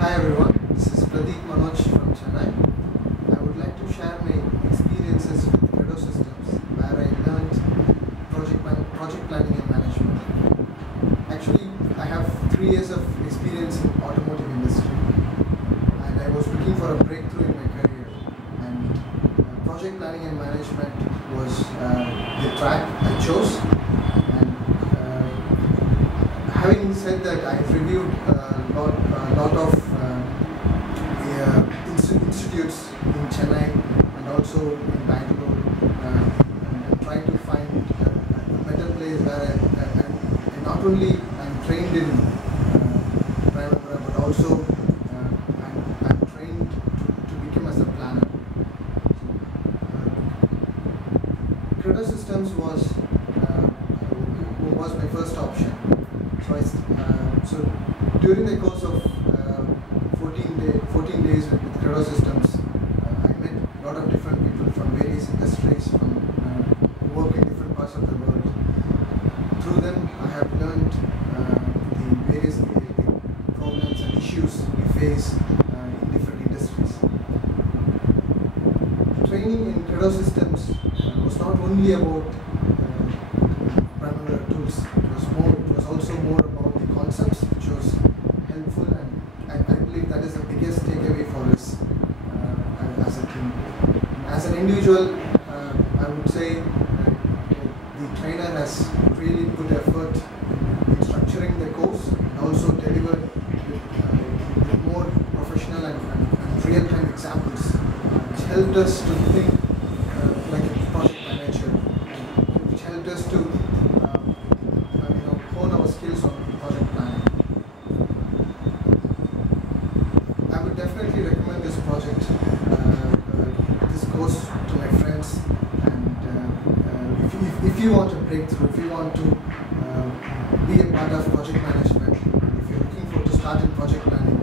Hi everyone, this is Pradeep Manoj from Chennai. I would like to share my experiences with Credo Systems where I learned project planning and management. Actually, I have 3 years of experience in automotive industry and I was looking for a breakthrough in my career, and project planning and management was the track I chose. And having said that, I reviewed a lot of institutes in Chennai and also in Bangalore, and try to find a better place where I not only I'm trained in Primavera, but also I'm trained to become as a planner. Credo Systems was my first option. So during the course of 14 days with Credo Systems, I met a lot of different people from various industries, who work in different parts of the world. Through them, I have learned the various problems and issues we face in different industries. Training in Credo Systems was not only about Primavera tools. It was also more about the concepts, which was helpful, and I believe that is the biggest takeaway for us as a team. As an individual, I would say the trainer has really put effort in structuring the course and also delivered with more professional and real-time examples, which helped us to think like a project manager, which helped us to hone our skills on project planning. I would definitely recommend this project, this course to my friends, and if you want a breakthrough, if you want to be a part of project management, if you're looking for to start in project planning,